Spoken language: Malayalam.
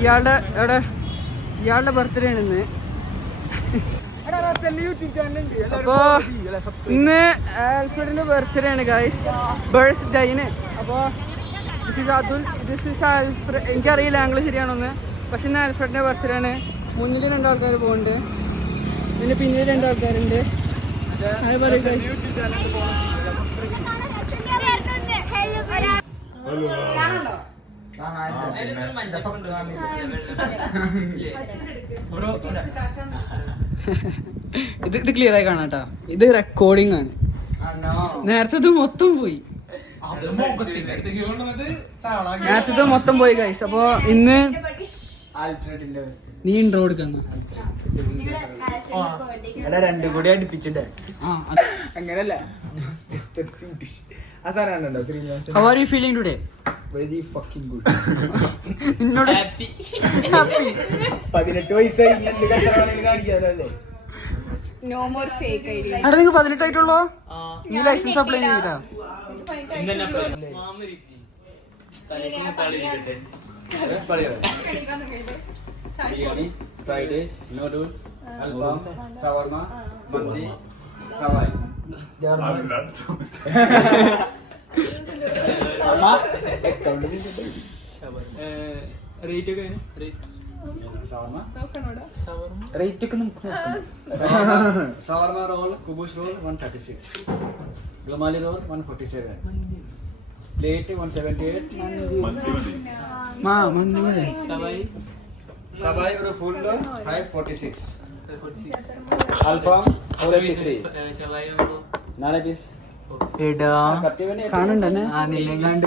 ഇയാളുടെ ബർത്ത്ഡേ ആണ് ഇന്ന്. അപ്പോ ഇന്ന് ആൽഫ്രഡിന്റെ ബർത്ത്ഡേ ആണ് ഗൈസ്, ബർത്ത്ഡേന്. അപ്പോൾ this is Atul, this is Alfred. എനിക്കറിയില്ല ആംഗിൾ ശരിയാണോന്ന്, പക്ഷെ ഇന്ന് ആൽഫ്രഡിന്റെ ബർത്ത്ഡേ ആണ്. മുന്നിൽ 2 ആൾക്കാർ പോകുന്നുണ്ട്, പിന്നെ പിന്നീട് 2 ആൾക്കാരുണ്ട്. അത് പറയും ഗൈസ്. ഇത് ക്ലിയർ ആയി കാണാട്ടാ, ഇത് റെക്കോർഡിംഗ് ആണ്. നേരത്തെ മൊത്തം പോയി, നേരത്തെ മൊത്തം പോയി ഗൈസ്. അപ്പൊ ഇന്ന് നീ ഇൻട്രോ കൊടുക്കുന്ന 2 കൂടി അടുപ്പിച്ചിട്ടേ അങ്ങനല്ല. How are you feeling today? Very fucking good. നിന്നോട് happy 18 വയസ്സായി എന്ത് കച്ചറാണെങ്കിലും കാണിക്കാനല്ലേ. No more fake ID. അവിടെ നിങ്ങൾ 18 ആയിട്ടുള്ളോ? നീ ലൈസൻസ് അപ്ലൈ ചെയ്തിട്ടാ? Fried rice, noodles, alfam, shawarma, mandi, sawai. Amma, account ni sedih. Rate ഒക്കെ shawarma. Rate ഒക്കെ നമുക്ക് shawarma roll, kubus roll 136. Glomali roll 147. Plate 178. മന്തി മതി. Sabai or full 546. Alfam 483. Nala piece. എടാ കാണണ്ടന്നെ നില്ലെങ്ങാണ്ട്